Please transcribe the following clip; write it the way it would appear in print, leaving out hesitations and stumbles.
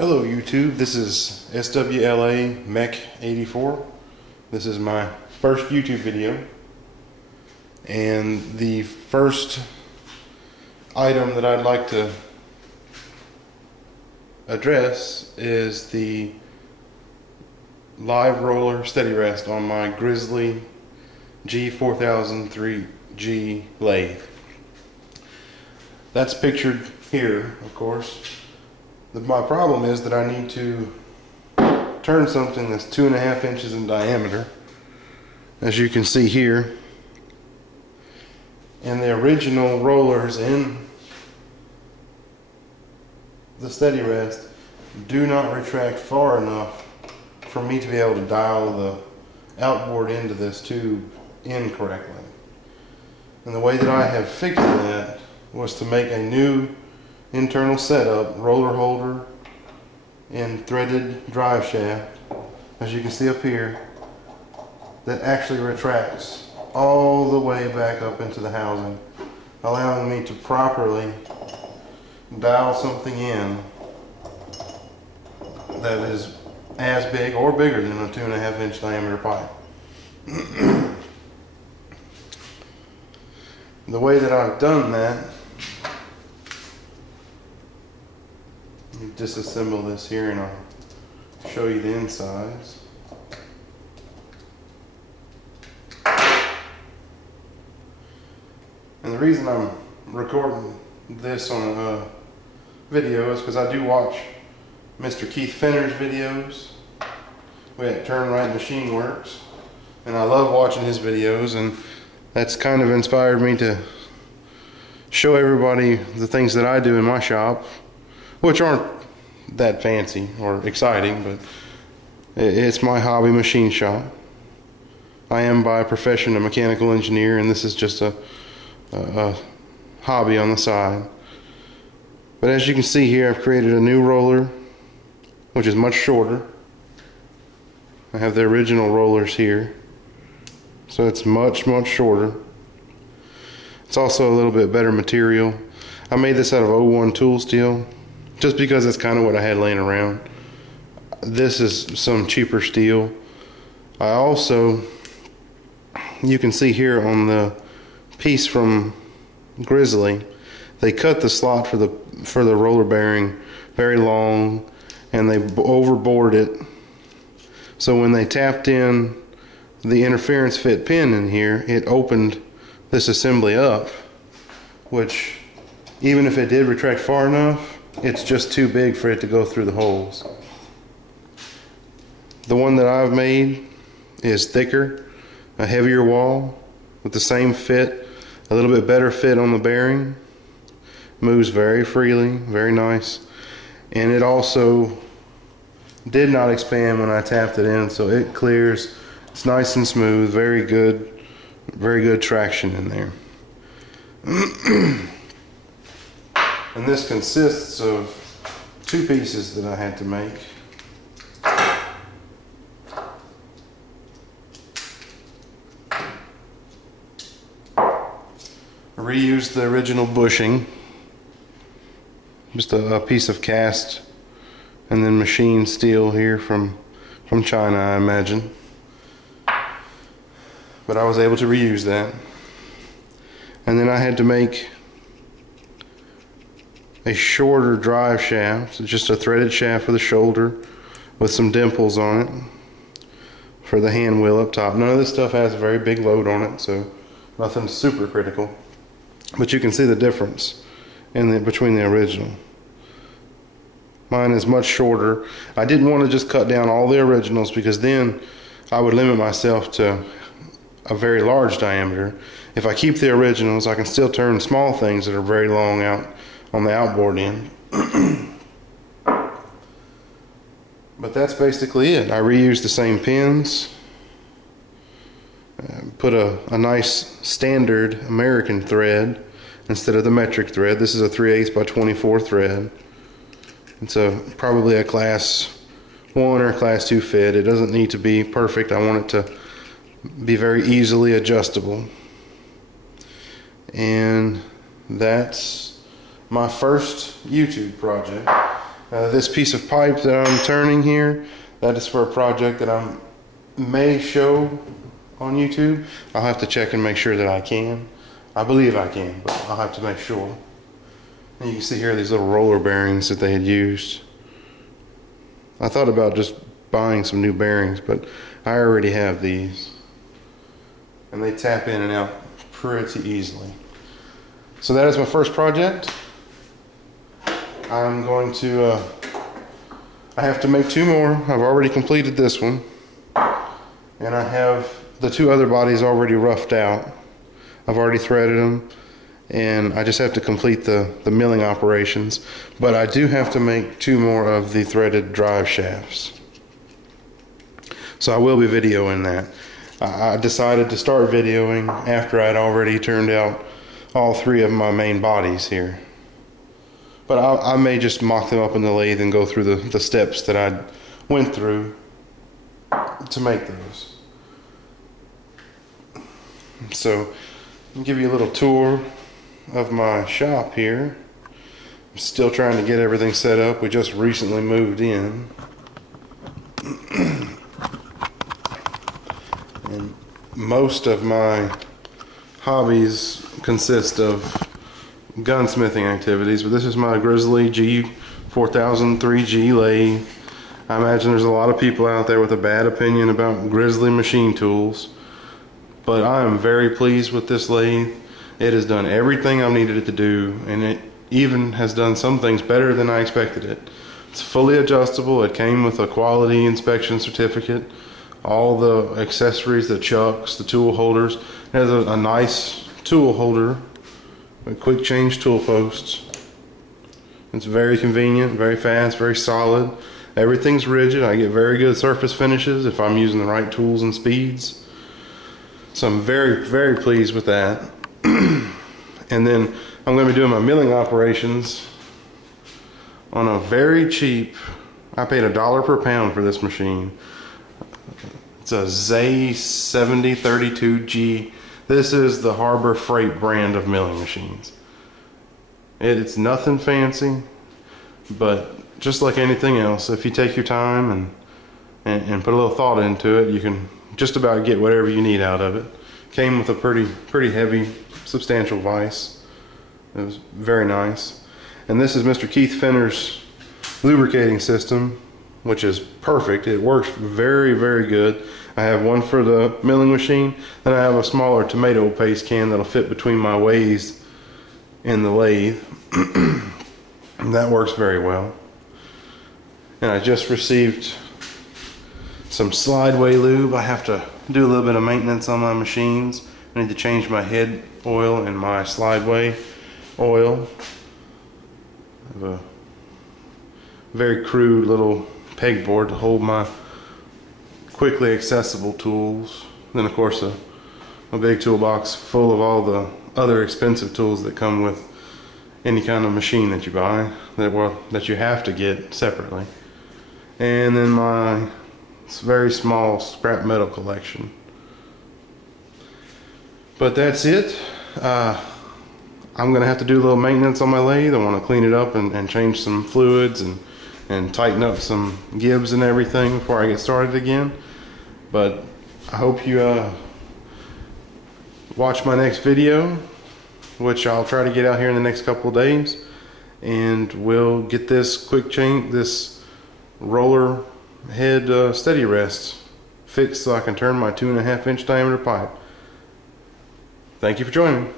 Hello YouTube, this is SWLA Mech 84. This is my first YouTube video, and the first item that I'd like to address is the live roller steady rest on my Grizzly G4003G lathe. That's pictured here, of course. My problem is that I need to turn something that's 2.5 inches in diameter, as you can see here, and the original rollers in the steady rest do not retract far enough for me to be able to dial the outboard into this tube in correctly. And the way that I have fixed that was to make a new internal setup, roller holder and threaded drive shaft, as you can see up here, that actually retracts all the way back up into the housing, allowing me to properly dial something in that is as big or bigger than a 2.5 inch diameter pipe. The way that I've done that, disassemble this here and I'll show you the insides. And the reason I'm recording this on a video is because I do watch Mr. Keith Fenner's videos at Turn Right Machine Works, and I love watching his videos, and that's kind of inspired me to show everybody the things that I do in my shop, which aren't that fancy or exciting, but it's my hobby machine shop. I am by profession a mechanical engineer, and this is just a hobby on the side. But as you can see here, I've created a new roller which is much shorter. I have the original rollers here, so it's much shorter. It's also a little bit better material. I made this out of 01 tool steel just because it's kind of what I had laying around. This is some cheaper steel. I also, you can see here on the piece from Grizzly, they cut the slot for the roller bearing very long, and they overbored it, so when they tapped in the interference fit pin in here, it opened this assembly up, which even if it did retract far enough, it's just too big for it to go through the holes. The one that I've made is thicker, a heavier wall with the same fit, a little bit better fit on the bearing, moves very freely, very nice, and it also did not expand when I tapped it in, so it clears. It's nice and smooth, very good traction in there. And this consists of two pieces that I had to make. I reused the original bushing, just a piece of cast and then machined steel here from China, I imagine. But I was able to reuse that. And then I had to make a shorter drive shaft, so just a threaded shaft for the shoulder with some dimples on it for the hand wheel up top. None of this stuff has a very big load on it, so nothing super critical. But you can see the difference between the original. Mine is much shorter. I didn't want to just cut down all the originals, because then I would limit myself to a very large diameter. If I keep the originals, I can still turn small things that are very long out on the outboard end. But that's basically it. I reused the same pins, put a nice standard American thread instead of the metric thread. This is a 3/8 by 24 thread. It's probably a class 1 or class 2 fit. It doesn't need to be perfect. I want it to be very easily adjustable. And that's my first YouTube project. This piece of pipe that I'm turning here, that is for a project that I may show on YouTube. I'll have to check and make sure that I can. I believe I can, but I'll have to make sure. And you can see here these little roller bearings that they had used. I thought about just buying some new bearings, but I already have these. And they tap in and out pretty easily. So that is my first project. I'm going to, I have to make 2 more. I've already completed this one. And I have the 2 other bodies already roughed out. I've already threaded them. And I just have to complete the milling operations. But I do have to make 2 more of the threaded drive shafts. So I will be videoing that. I decided to start videoing after I'd already turned out all 3 of my main bodies here. But I may just mock them up in the lathe and go through the steps that I went through to make those. So I'll give you a little tour of my shop here. I'm still trying to get everything set up. We just recently moved in. And most of my hobbies consist of gunsmithing activities, but this is my Grizzly G4003G lathe. I imagine there's a lot of people out there with a bad opinion about Grizzly machine tools, but I am very pleased with this lathe. It has done everything I've needed it to do, and it even has done some things better than I expected it. It's fully adjustable. It came with a quality inspection certificate. All the accessories, the chucks, the tool holders. It has a nice tool holder with quick change tool posts. It's very convenient, very fast, very solid. Everything's rigid. I get very good surface finishes if I'm using the right tools and speeds. So I'm very, very pleased with that. And then I'm going to be doing my milling operations on a very cheap, I paid $1 per pound for this machine. It's a Z7032G. This is the Harbor Freight brand of milling machines. It's nothing fancy, but just like anything else, if you take your time and put a little thought into it, you can just about get whatever you need out of it. Came with a pretty heavy, substantial vise. It was very nice. And this is Mr. Keith Fenner's lubricating system, which is perfect. It works very, very good. I have one for the milling machine, then I have a smaller tomato paste can that'll fit between my ways in the lathe. And that works very well. And I just received some slideway lube. I have to do a little bit of maintenance on my machines. I need to change my head oil and my slideway oil. I have a very crude little pegboard to hold my quickly accessible tools. Then of course a big toolbox full of all the other expensive tools that come with any kind of machine that you buy, that you have to get separately. And then my very small scrap metal collection. But that's it. I'm gonna have to do a little maintenance on my lathe. I want to clean it up and change some fluids and tighten up some gibs and everything before I get started again. But I hope you watch my next video, which I'll try to get out here in the next couple of days, and we'll get this this roller head steady rest fixed so I can turn my 2.5 inch diameter pipe. Thank you for joining me.